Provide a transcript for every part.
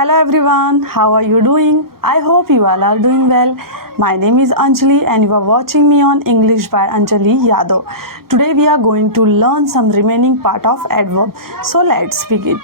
Hello everyone, how are you doing? I hope you all are doing well. My name is Anjali and you are watching me on English by Anjali Yadav. Today we are going to learn some remaining part of adverb. So let's begin.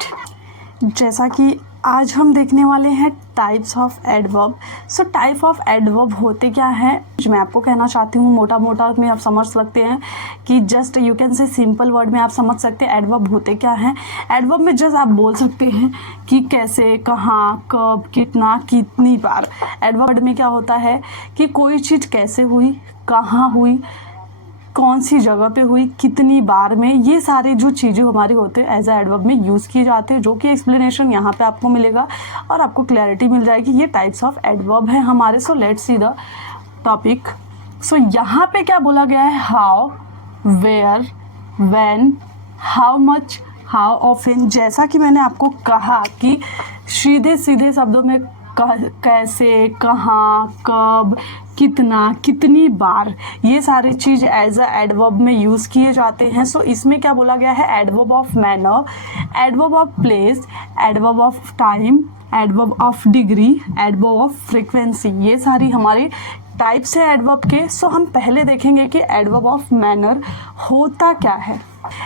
जैसा कि आज हम देखने वाले हैं types of adverb. So type of adverb होते क्या हैं, मैं आपको कहना चाहती हूँ मोटा मोटा में आप समझ सकते हैं कि just you can say simple word में आप समझ सकते हैं एडवर्ब होते क्या हैं. एडवर्ब में जस्ट आप बोल सकते हैं कि कैसे, कहाँ, कब, कितना, कितनी बार. एडवर्ब में क्या होता है कि कोई चीज़ कैसे हुई, कहाँ हुई, कौन सी जगह पे हुई, कितनी बार में, ये सारे जो चीज़ें हमारे होते हैं एज अ एडवर्ब में यूज़ किए जाते हैं, जो कि एक्सप्लेनेशन यहाँ पे आपको मिलेगा और आपको क्लैरिटी मिल जाएगी. ये टाइप्स ऑफ एडवर्ब हैं हमारे. So let's see the topic. So यहाँ पे क्या बोला गया है, how, where, when, how much, how often. जैसा कि मैंने आपको कहा कि सीधे सीधे शब्दों में कैसे, कहाँ, कब, कितना, कितनी बार, ये सारी चीज़ एज अ एडवर्ब में यूज़ किए जाते हैं. सो इसमें क्या बोला गया है, adverb of manner, adverb of place, adverb of time, adverb of degree, adverb of frequency. ये सारी हमारी टाइप्स है एडवर्ब के. सो हम पहले देखेंगे कि एडवर्ब ऑफ मैनर होता क्या है.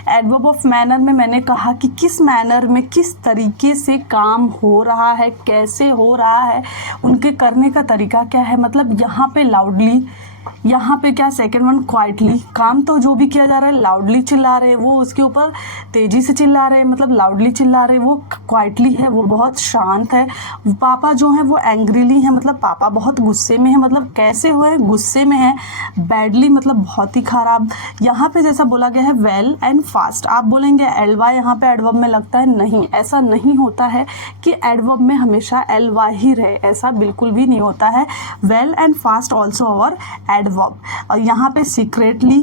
एडवर्ब ऑफ मैनर में मैंने कहा कि किस मैनर में, किस तरीके से काम हो रहा है, कैसे हो रहा है, उनके करने का तरीका क्या है. मतलब यहाँ पे लाउडली, यहाँ पे क्या, सेकेंड वन क्वाइटली. काम तो जो भी किया जा रहा है, लाउडली चिल्ला रहे हैं, वो उसके ऊपर तेज़ी से चिल्ला रहे हैं, मतलब लाउडली चिल्ला रहे हैं. वो क्वाइटली है, वो बहुत शांत है. पापा जो है वो एंग्रीली है, मतलब पापा बहुत गुस्से में है. मतलब कैसे हुए, गुस्से में है. बैडली मतलब बहुत ही ख़राब. यहाँ पे जैसा बोला गया है वेल एंड फास्ट, आप बोलेंगे एल वाई यहाँ पे एडवर्ब में लगता है. नहीं, ऐसा नहीं होता है कि एडवर्ब में हमेशा एल वाई ही रहे, ऐसा बिल्कुल भी नहीं होता है. वेल एंड फास्ट ऑल्सो और एडवर्ब. और यहाँ पे secretly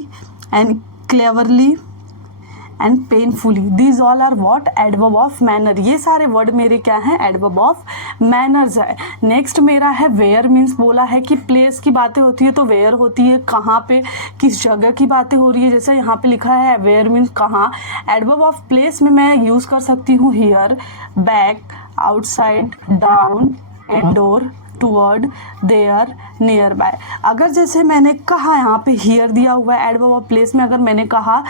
and cleverly and painfully, these all are what, adverb of manner. ये सारे वर्ड मेरे क्या हैं, एडवर्ब ऑफ मैनर्स है. नेक्स्ट मेरा है वेयर. मीन्स बोला है कि प्लेस की बातें होती है तो वेयर होती है, कहाँ पे, किस जगह की बातें हो रही है. जैसे यहाँ पे लिखा है वेयर मीन्स कहाँ. एडवर्ब ऑफ प्लेस में मैं यूज़ कर सकती हूँ here, back, outside, down, indoor, toward, there, nearby. अगर जैसे मैंने कहा यहाँ पे हियर दिया हुआ है एडवर्ब ऑफ प्लेस में, अगर मैंने कहा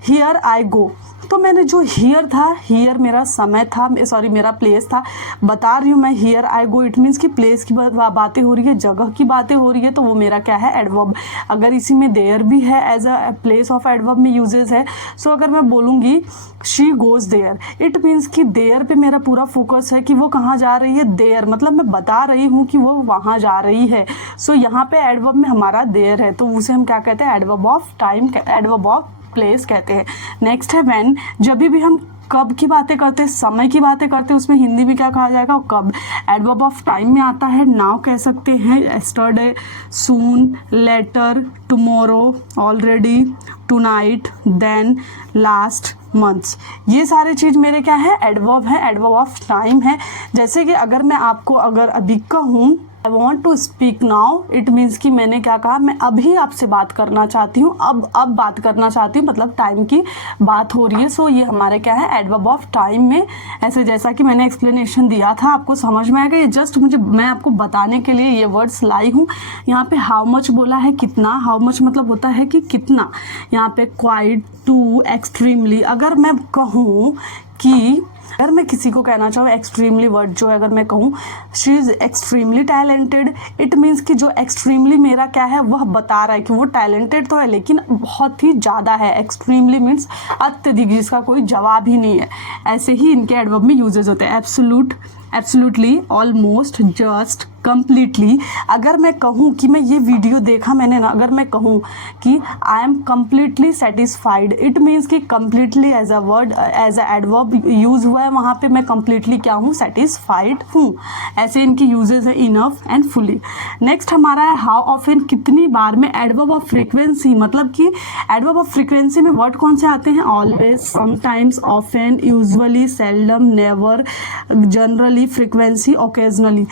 हियर आई गो, तो मैंने जो हियर था, हियर मेरा समय था, सॉरी मेरा प्लेस था. बता रही हूँ मैं here I go, it means कि प्लेस की बातें हो रही है, जगह की बातें हो रही है, तो वो मेरा क्या है, एडवर्ब. अगर इसी में देयर भी है, as a place of adverb में यूजेस है. सो अगर मैं बोलूँगी she goes there, it means कि देयर पे मेरा पूरा फोकस है कि वो कहाँ जा रही है. देयर मतलब मैं बता रही हूँ कि वो वहाँ जा रही है. सो यहाँ पे एडवर्ब में हमारा देयर है, तो उसे हम क्या कहते हैं, adverb of time, adverb of place कहते हैं. नेक्स्ट है व्हेन. जब भी हम कब की बातें करते हैं, समय की बातें करते हैं, उसमें हिंदी में क्या कहा जाएगा, कब. एडवर्ब ऑफ टाइम में आता है नाउ कह सकते हैं, yesterday, soon, later, tomorrow, already, tonight, then, last, months. ये सारे चीज़ मेरे क्या है, एडवर्ब है, एडवर्ब ऑफ टाइम है. जैसे कि अगर मैं आपको अगर अभी कहूँ I want to speak now, it means कि मैंने क्या कहा, मैं अभी आपसे बात करना चाहती हूँ, अब बात करना चाहती हूँ, मतलब टाइम की बात हो रही है. सो ये हमारे क्या है, एडवर्ब ऑफ टाइम में. ऐसे जैसा कि मैंने एक्सप्लेनेशन दिया था, आपको समझ में आएगा. ये जस्ट मैं आपको बताने के लिए ये वर्ड्स लाई हूँ. यहाँ पे हाउ मच बोला है, कितना. हाउ मच मतलब होता है कि कितना. यहाँ पे क्वाइट, टू, एक्सट्रीमली. अगर मैं कहूँ कि, अगर मैं किसी को कहना चाहूँ एक्सट्रीमली वर्ड जो है, अगर मैं कहूँ she is extremely talented, it means कि जो एक्सट्रीमली मेरा क्या है, वह बता रहा है कि वो टैलेंटेड तो है लेकिन बहुत ही ज़्यादा है. एक्सट्रीमली मीन्स अत्यधिक, जिसका कोई जवाब ही नहीं है. ऐसे ही इनके एडवर्ब में यूजेस होते हैं. Absolute, absolutely, almost, just, completely. अगर मैं कहूँ कि मैं ये वीडियो देखा मैंने ना, अगर मैं कहूँ कि I am completely satisfied, it means कि completely as a word, as an adverb use हुआ है. वहाँ पे मैं कम्प्लीटली क्या हूँ, सेटिस्फाइड हूँ. ऐसे इनकी यूजेस है इनफ एंड फुली. नेक्स्ट हमारा है हाउ ऑफन, कितनी बार में. एडवर्ब ऑफ फ्रीक्वेंसी, मतलब कि एडवर्ब ऑफ फ्रीक्वेंसी में वर्ड कौन से आते हैं, always, sometimes, often, usually, seldom, never, generally, frequency, occasionally.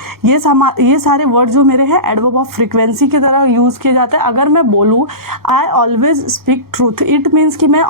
ये सारे वर्ड जो मेरे हैं एडवर्ब ऑफ फ्रीक्वेंसी की तरह यूज़ किए जाते हैं। अगर मैं बोलूँ I always speak truth, it means कि मैं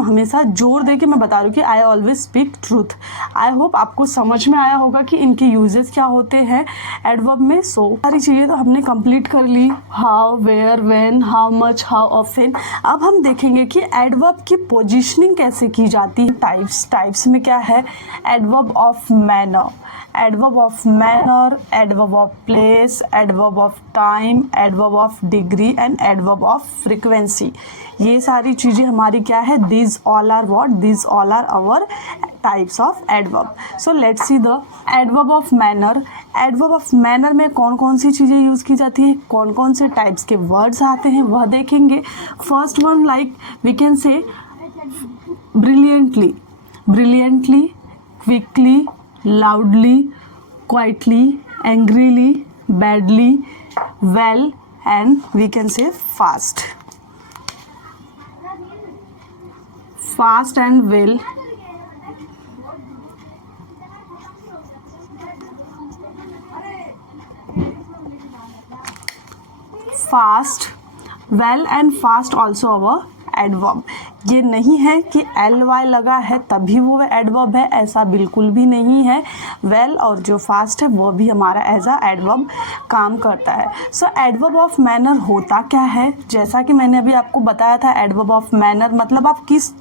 हमेशा जोर दे के मैं बता रही हूँ कि I always speak truth. I hope आपको समझ में आया होगा कि इनके यूजेस क्या होते हैं एडवर्ब में। सो सारी चीज़ें तो हमने कंप्लीट कर ली, how, where, when, how much, how often. अब हम देखेंगे कि एडवर्ब की पोजीशनिंग कैसे की जाती है। टाइप्स में क्या है, adverb of manner, adverb of manner, adverb of place, adverb of time, adverb of degree and adverb of frequency. ये सारी चीज़ें हमारी क्या है, these all are what, these all are our types of adverb. So let's see the adverb of manner. adverb of manner में कौन कौन सी चीज़ें यूज़ की जाती हैं, कौन कौन से टाइप्स के वर्ड्स आते हैं वह देखेंगे। First one like we can say brilliantly, brilliantly, quickly, loudly, quietly, angrily, badly, well, and we can say fast. Fast and well. Fast, well and fast also our adverb. ये नहीं है कि L Y लगा है तभी वो adverb है, ऐसा बिल्कुल भी नहीं है। वेल और जो फास्ट है वो भी हमारा एज अ एडवर्ब काम करता है। सो एडवर्ब ऑफ मैनर होता क्या है, जैसा कि मैंने अभी आपको बताया था, एडवर्ब ऑफ मैनर मतलब आप किस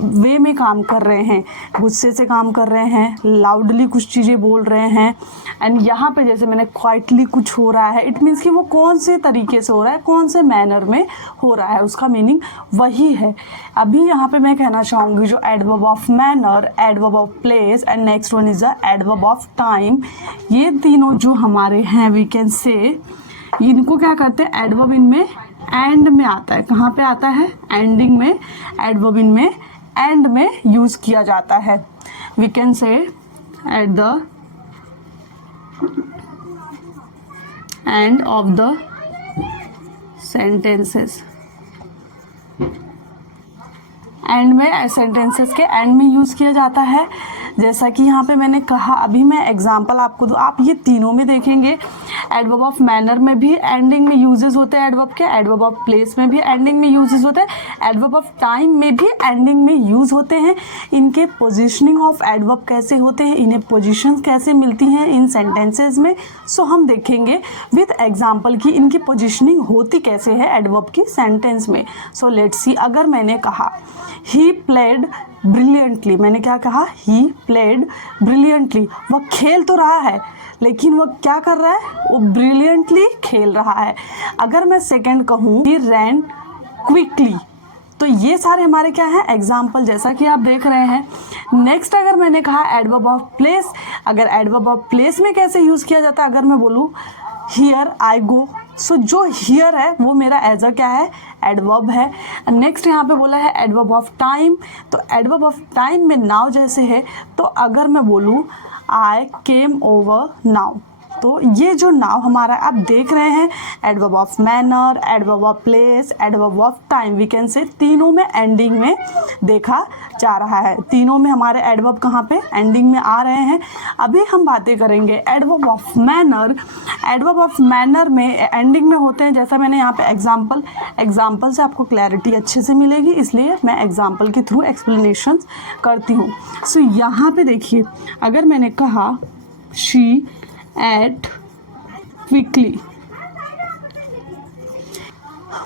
वे में काम कर रहे हैं, गुस्से से काम कर रहे हैं, लाउडली कुछ चीज़ें बोल रहे हैं, एंड यहाँ पे जैसे मैंने क्वाइटली कुछ हो रहा है, इट मीन्स कि वो कौन से तरीके से हो रहा है, कौन से मैनर में हो रहा है, उसका मीनिंग वही है। अभी यहाँ पे मैं कहना चाहूँगी जो adverb of manner, adverb of place and next one is the adverb of time, ये तीनों जो हमारे हैं वी कैन से, इनको क्या करते हैं, एडवर्ब इनमें एंड में आता है। कहाँ पे आता है, एंडिंग में, एडवर्ब इनमें एंड में यूज़ किया जाता है। We can say at the end of the sentences, end में, सेंटेंसेस के एंड में यूज़ किया जाता है। जैसा कि यहाँ पे मैंने कहा, अभी मैं एग्जांपल आपको दूँ, आप ये तीनों में देखेंगे, एडवर्ब ऑफ मैनर में भी एंडिंग में यूजेस होते हैं एडवर्ब के, एडवर्ब ऑफ प्लेस में भी एंडिंग में यूजेस होते हैं, एडवर्ब ऑफ टाइम में भी एंडिंग में यूज़ होते हैं। इनके पोजीशनिंग ऑफ एडवर्ब कैसे होते हैं, इन्हें पोजीशंस कैसे मिलती हैं इन सेंटेंसेस में, सो हम देखेंगे विद एग्जांपल कि इनकी पोजीशनिंग होती कैसे है एडवर्ब की सेंटेंस में। सो लेट्स सी, अगर मैंने कहा ही प्लेड ब्रिलियंटली, मैंने क्या कहा, ही प्लेड ब्रिलियंटली, वह खेल तो रहा है लेकिन वह क्या कर रहा है, वो ब्रिलियंटली खेल रहा है। अगर मैं सेकंड कहूँ ही रैन क्विकली, तो ये सारे हमारे क्या हैं, एग्जाम्पल, जैसा कि आप देख रहे हैं। नेक्स्ट अगर मैंने कहा एडवर्ब ऑफ प्लेस, अगर एडवर्ब ऑफ प्लेस में कैसे यूज़ किया जाता है, अगर मैं बोलूँ हियर आई गो, सो जो हियर है वो मेरा एज अ क्या है, एडवर्ब है। नेक्स्ट यहाँ पे बोला है एडवर्ब ऑफ टाइम, तो एडवर्ब ऑफ टाइम में नाउ जैसे है, तो अगर मैं बोलूँ आई केम ओवर नाउ, तो ये जो नाउ हमारा आप देख रहे हैं, adverb of manner, adverb of place, adverb of time, we can say तीनों में एंडिंग में देखा जा रहा है। तीनों में हमारे एडवर्ब कहाँ पे, एंडिंग में आ रहे हैं। अभी हम बातें करेंगे adverb of manner. Adverb of manner में एंडिंग में होते हैं, जैसा मैंने यहाँ पे एग्जाम्पल से आपको क्लैरिटी अच्छे से मिलेगी, इसलिए मैं एग्जाम्पल के थ्रू एक्सप्लेनेशन करती हूँ। सो यहाँ पे देखिए, अगर मैंने कहा she ate quickly,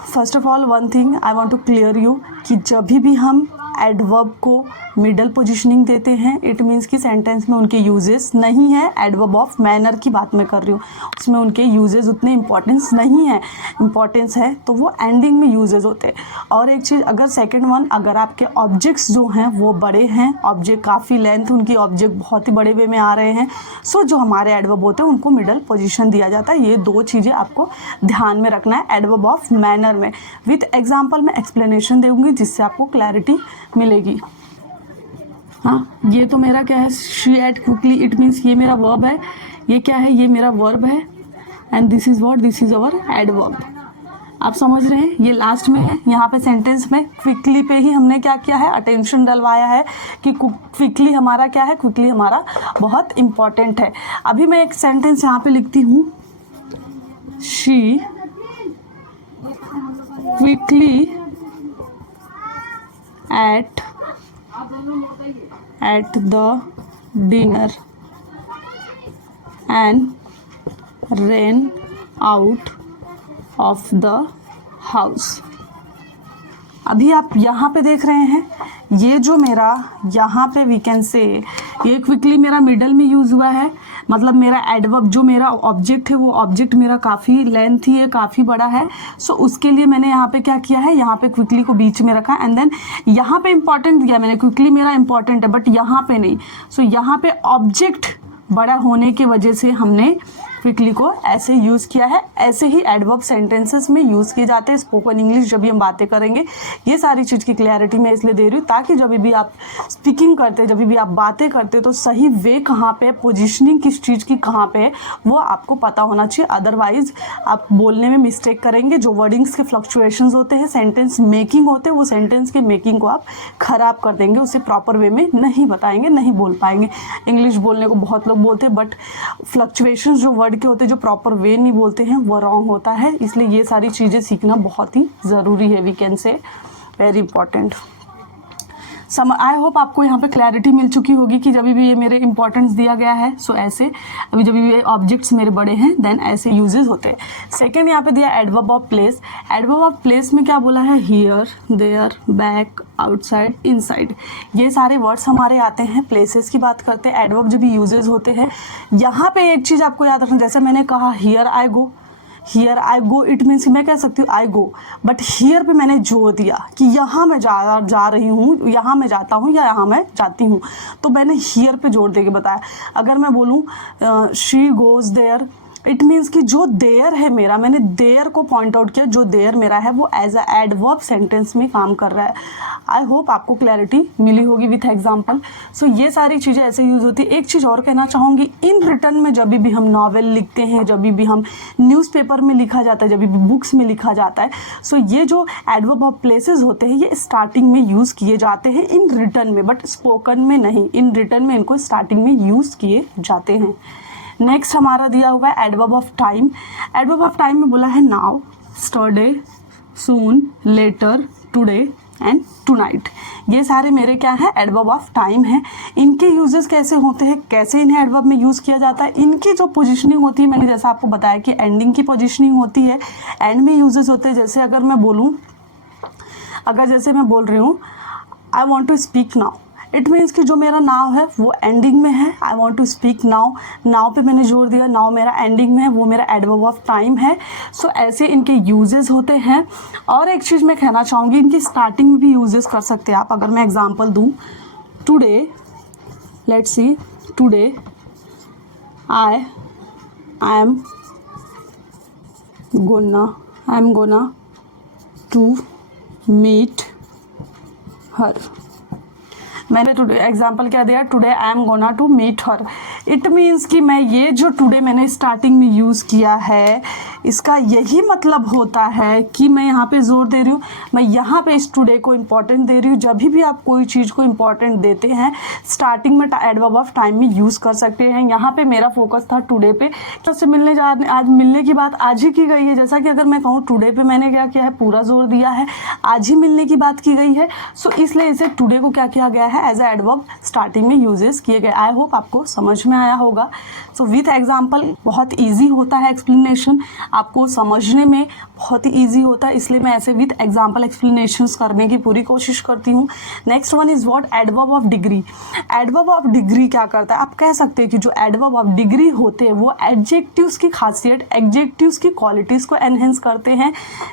first of all one thing I want to clear you कि जब भी हम एडवर्ब को मिडल पोजीशनिंग देते हैं, इट मीन्स कि सेंटेंस में उनके यूजेस नहीं है। एडवर्ब ऑफ मैनर की बात मैं कर रही हूँ, उसमें उनके यूजेस उतने इंपॉर्टेंस नहीं है, इंपॉर्टेंस है तो वो एंडिंग में यूजेस होते हैं। और एक चीज़, अगर सेकंड वन, अगर आपके ऑब्जेक्ट्स जो हैं वो बड़े हैं, ऑब्जेक्ट काफ़ी लेंथ उनकी, ऑब्जेक्ट बहुत ही बड़े वे में आ रहे हैं, सो जो हमारे एडवर्ब होते हैं उनको मिडल पोजीशन दिया जाता है। ये दो चीज़ें आपको ध्यान में रखना है एडवर्ब ऑफ मैनर में। विथ एग्जाम्पल मैं एक्सप्लेनेशन दूँगी जिससे आपको क्लैरिटी मिलेगी। हाँ, ये तो मेरा क्या है, she ate quickly, it means ये मेरा वर्ब है, ये क्या है, ये मेरा वर्ब है, and this is what, this is our adverb. आप समझ रहे हैं, ये लास्ट में है, यहाँ पे सेंटेंस में क्विकली पे ही हमने क्या किया है, अटेंशन डलवाया है कि क्विकली हमारा क्या है, क्विकली हमारा बहुत इम्पॉर्टेंट है। अभी मैं एक सेंटेंस यहाँ पे लिखती हूँ, she quickly at the dinner and ran out of the house. अभी आप यहाँ पे देख रहे हैं, ये जो मेरा यहाँ पे वी कैन से, ये क्विकली मेरा मिडल में यूज़ हुआ है, मतलब मेरा एडवर्ब जो मेरा ऑब्जेक्ट है वो ऑब्जेक्ट मेरा काफ़ी लेंथी है, काफ़ी बड़ा है। सो उसके लिए मैंने यहाँ पे क्या किया है, यहाँ पे क्विकली को बीच में रखा एंड देन यहाँ पे इंपॉर्टेंट दिया मैंने, क्विकली मेरा इंपॉर्टेंट है बट यहाँ पे नहीं। सो यहाँ पे ऑब्जेक्ट बड़ा होने की वजह से हमने क्विकली को ऐसे यूज़ किया है। ऐसे ही एडवर्ब सेंटेंसेस में यूज़ किए जाते हैं स्पोकन इंग्लिश जब भी हम बातें करेंगे। ये सारी चीज़ की क्लैरिटी मैं इसलिए दे रही हूँ ताकि जब भी आप स्पीकिंग करते, जब भी आप बातें करते तो सही वे कहाँ पे, पोजीशनिंग किस चीज़ की कहाँ पे है वो आपको पता होना चाहिए। अदरवाइज आप बोलने में मिस्टेक करेंगे। जो वर्डिंग्स के फ्लक्चुएशंस होते हैं, सेंटेंस मेकिंग होते हैं, वो सेंटेंस के मेकिंग को आप ख़राब कर देंगे, उसे प्रॉपर वे में नहीं बताएंगे, नहीं बोल पाएंगे। इंग्लिश बोलने को बहुत लोग बोलते हैं बट फ्लक्चुएशंस जो के होते जो प्रॉपर वे नहीं बोलते हैं वो रॉन्ग होता है। इसलिए ये सारी चीज़ें सीखना बहुत ही ज़रूरी है, we can say very important. I hope आपको यहाँ पे क्लैरिटी मिल चुकी होगी कि जब भी ये मेरे इंपॉर्टेंस दिया गया है सो ऐसे, अभी जब भी ये ऑब्जेक्ट्स मेरे बड़े हैं देन ऐसे यूजेस होते हैं। सेकंड यहाँ पे दिया adverb of place. Adverb of place में क्या बोला है, here, there, back, outside, inside, ये सारे वर्ड्स हमारे आते हैं। प्लेसेस की बात करते हैं, एडवर्ब जब भी यूजेस होते हैं। यहाँ पे एक चीज़ आपको याद रखना, जैसे मैंने कहा here I go, here I go, it means मैं कह सकती हूँ आई गो, बट हियर पे मैंने जोर दिया कि यहाँ मैं जा रही हूँ, यहाँ मैं जाता हूँ या यहाँ मैं जाती हूँ, तो मैंने हियर पे जोर दे के बताया। अगर मैं बोलूँ she goes there, it means कि जो देयर है मेरा, मैंने देयर को पॉइंट आउट किया, जो देयर मेरा है वो एज अ एडवर्ब सेंटेंस में काम कर रहा है। आई होप आपको क्लैरिटी मिली होगी विथ एग्जांपल। सो ये सारी चीज़ें ऐसे यूज़ होती है। एक चीज़ और कहना चाहूँगी, इन रिटर्न में जब भी हम नॉवेल लिखते हैं, जब भी हम न्यूज़पेपर में लिखा जाता है, जब भी बुक्स में लिखा जाता है, सो ये जो एडवर्ब ऑफ प्लेसेस होते हैं ये स्टार्टिंग में यूज़ किए जाते हैं इन रिटर्न में, बट स्पोकन में नहीं। इन रिटर्न में इनको स्टार्टिंग में यूज़ किए जाते हैं। नेक्स्ट हमारा दिया हुआ है adverb of time. Adverb of time में बोला है now, yesterday, soon, later, today and tonight. ये सारे मेरे क्या है, एडवर्ब ऑफ टाइम है। इनके यूजेस कैसे होते हैं, कैसे इन्हें एडवर्ब में यूज़ किया जाता है, इनकी जो पोजीशनिंग होती है, मैंने जैसा आपको बताया कि एंडिंग की पोजीशनिंग होती है, एंड में यूजेस होते हैं। जैसे अगर मैं बोलूँ, अगर जैसे मैं बोल रही हूँ I want to speak now, it means कि जो मेरा नाउ है वो एंडिंग में है। I want to speak now, now पे मैंने जोर दिया, नाउ मेरा एंडिंग में है, वो मेरा एडवर्ब ऑफ टाइम है। सो ऐसे इनके यूजेस होते हैं। और एक चीज़ मैं कहना चाहूँगी, इनकी स्टार्टिंग में भी यूजेस कर सकते हैं आप। अगर मैं एग्जांपल दूँ, today, let's see, today I am gonna to meet her. मैंने टुडे एग्जाम्पल क्या दिया, today I am gonna to meet her. It means कि मैं ये जो टुडे मैंने स्टार्टिंग में यूज़ किया है, इसका यही मतलब होता है कि मैं यहाँ पे जोर दे रही हूँ, मैं यहाँ पे इस टुडे को इम्पॉर्टेंट दे रही हूँ। जब भी आप कोई चीज़ को इम्पॉर्टेंट देते हैं स्टार्टिंग में एडवर्ब ऑफ टाइम में यूज़ कर सकते हैं। यहाँ पे मेरा फोकस था टुडे पे, तो मिलने आज मिलने की बात आज ही की गई है। जैसा कि अगर मैं कहूँ टुडे पे मैंने क्या किया है, पूरा जोर दिया है, आज ही मिलने की बात की गई है। सो इसलिए इसे टुडे को क्या किया गया है, एज अ एडवर्ब स्टार्टिंग में यूजेस किए गए। आई होप आपको समझ में आया होगा। सो विथ एग्जाम्पल बहुत ईजी होता है एक्सप्लेनेशन, आपको समझने में बहुत ही ईजी होता है, इसलिए मैं ऐसे विथ एग्जाम्पल एक्सप्लेनेशंस करने की पूरी कोशिश करती हूँ। Next one is what, adverb of degree. Adverb of degree क्या करता है, आप कह सकते हैं कि जो एडवर्ब ऑफ डिग्री होते हैं वो एडजेक्टिव्स की खासियत, एडजेक्टिव्स की क्वालिटीज़ को एनहेंस करते हैं।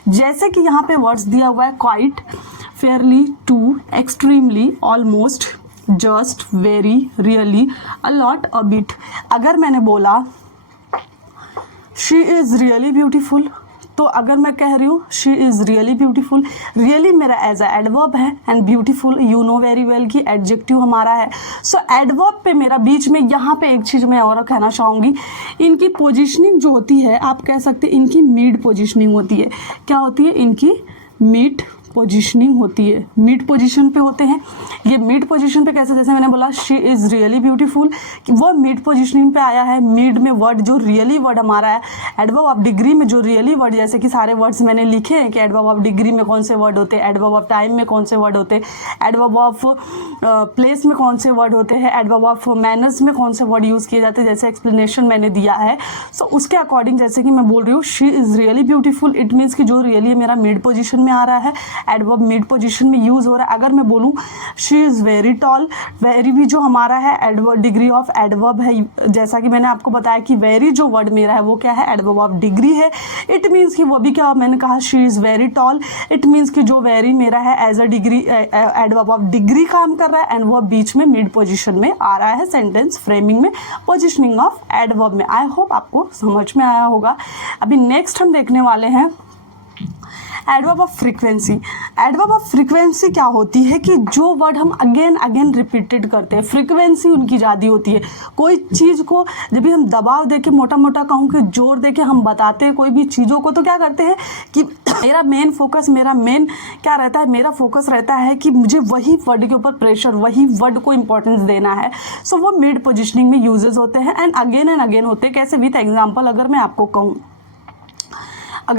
जैसे कि यहाँ पे वर्ड्स दिया हुआ है quite, fairly, too, extremely, almost, just, very, really, a lot, a bit. अगर मैंने बोला शी इज़ रियली ब्यूटीफुल, तो अगर मैं कह रही हूँ she is really beautiful, really मेरा एज अ एडवर्ब है and beautiful you know very well कि एडजेक्टिव हमारा है। सो एडवर्ब पे मेरा बीच में यहाँ पे एक चीज़ मैं और कहना चाहूँगी, इनकी पोजिशनिंग जो होती है आप कह सकते हैं इनकी मिड पोजिशनिंग होती है। क्या होती है? इनकी मिड पोजीशनिंग होती है, मिड पोजीशन पे होते हैं। ये मिड पोजीशन पे कैसे? जैसे मैंने बोला शी इज़ रियली ब्यूटीफुल, कि वो मिड पोजीशनिंग पे आया है। मिड में वर्ड जो रियली वर्ड हमारा है, एडवर्ब ऑफ डिग्री में जो रियली वर्ड, जैसे कि सारे वर्ड्स मैंने लिखे हैं कि एडवर्ब ऑफ डिग्री में कौन से वर्ड होते हैं, एडवर्ब ऑफ टाइम में कौन से वर्ड होते हैं, एडवर्ब ऑफ प्लेस में कौन से वर्ड होते हैं, एडवर्ब ऑफ मैनर्स में कौन से वर्ड यूज़ किए जाते हैं, जैसे एक्सप्लेनेशन मैंने दिया है। सो उसके अकॉर्डिंग जैसे कि मैं बोल रही हूँ she is really beautiful, it means कि जो रियली मेरा मिड पोजीशन में आ रहा है, एडवर्ब मिड पोजीशन में यूज़ हो रहा है। अगर मैं बोलूँ she is very toll, very भी जो हमारा है एडवर्ब डिग्री ऑफ एडवर्ब है, जैसा कि मैंने आपको बताया कि वेरी जो वर्ड मेरा है वो क्या है? एडवर्ब ऑफ डिग्री है। इट मीन्स कि वो भी क्या, मैंने कहा she is very tall, it means कि जो वेरी मेरा है as a degree adverb of degree काम कर रहा है एंड वो बीच में मिड पोजीशन में आ रहा है सेंटेंस फ्रेमिंग में, पोजीशनिंग ऑफ एडवर्ब में। आई होप आपको समझ में आया होगा। अभी नेक्स्ट हम देखने वाले हैं adverb of frequency. Adverb of frequency क्या होती है कि जो वर्ड हम अगेन अगेन रिपीटेड करते हैं, फ्रीक्वेंसी उनकी ज़्यादा होती है। कोई चीज़ को जब भी हम दबाव देके, मोटा मोटा कहूँ कि जोर देके हम बताते हैं कोई भी चीज़ों को, तो क्या करते हैं कि मेरा मेन फोकस, मेरा मेन क्या रहता है, मेरा फोकस रहता है कि मुझे वही वर्ड के ऊपर प्रेशर, वही वर्ड को इंपॉर्टेंस देना है। सो वो मिड पोजिशनिंग में यूजेस होते हैं एंड अगेन होते हैं। कैसे? विथ एग्जाम्पल अगर मैं आपको कहूँ,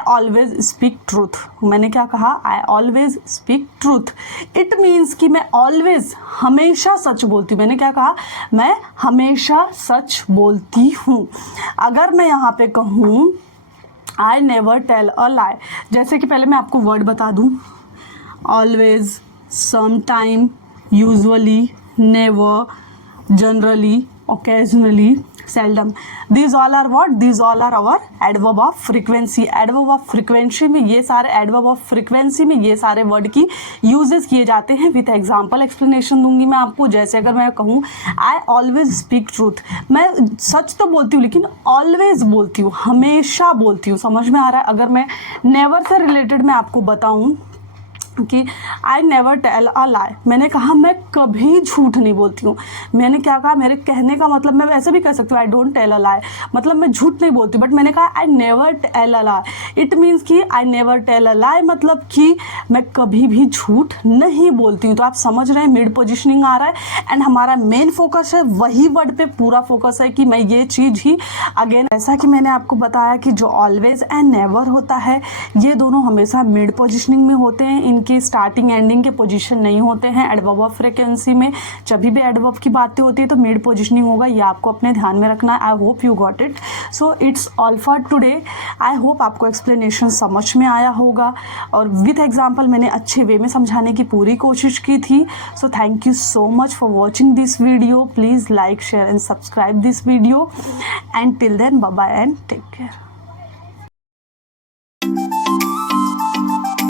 ऑलवेज स्पीक ट्रूथ, मैंने क्या कहा? I always speak truth. It means कि मैं ऑलवेज हमेशा सच बोलती हूँ। मैंने क्या कहा? मैं हमेशा सच बोलती हूँ। अगर मैं यहाँ पे कहूँ आई नेवर टेल अ लाई, जैसे कि पहले मैं आपको वर्ड बता दूँ, always, sometime, usually, never, generally, occasionally, seldom, these all are what? These all are our adverb of frequency। adverb of frequency में ये सारे adverb of frequency में ये सारे वर्ड की यूजेस किए जाते हैं। विथ एग्जाम्पल एक्सप्लेनेशन दूंगी मैं आपको। जैसे अगर मैं कहूँ आई ऑलवेज स्पीक ट्रूथ, मैं सच तो बोलती हूँ लेकिन ऑलवेज बोलती हूँ, हमेशा बोलती हूँ। समझ में आ रहा है? अगर मैं नेवर से रिलेटेड मैं आपको बताऊँ कि आई नेवर टेल अ लाई, मैंने कहा मैं कभी झूठ नहीं बोलती हूँ। मैंने क्या कहा? मेरे कहने का मतलब, मैं ऐसे भी कह सकती हूँ आई डोंट टेल अ लाई, मतलब मैं झूठ नहीं बोलती, बट मैंने कहा I never tell a lie. It means कि आई नेवर टेल अ लाई मतलब कि मैं कभी भी झूठ नहीं बोलती हूँ। तो आप समझ रहे हैं मिड पोजिशनिंग आ रहा है एंड हमारा मेन फोकस है वही वर्ड पे, पूरा फोकस है कि मैं ये चीज़ ही अगेन, ऐसा कि मैंने आपको बताया कि जो ऑलवेज एंड नेवर होता है ये दोनों हमेशा मिड पोजिशनिंग में होते हैं। इनके स्टार्टिंग एंडिंग के पोजीशन नहीं होते हैं। एडवर्ब ऑफ फ्रीक्वेंसी में जब भी एडवर्ब की बातें होती है तो मिड पोजीशनिंग होगा, ये आपको अपने ध्यान में रखना है। I hope you got it. So it's all for today. I hope आपको एक्सप्लेनेशन समझ में आया होगा और विथ एग्जाम्पल मैंने अच्छे वे में समझाने की पूरी कोशिश की थी। So thank you so much for watching this video. Please like, share and subscribe this video and till then bye bye and take care.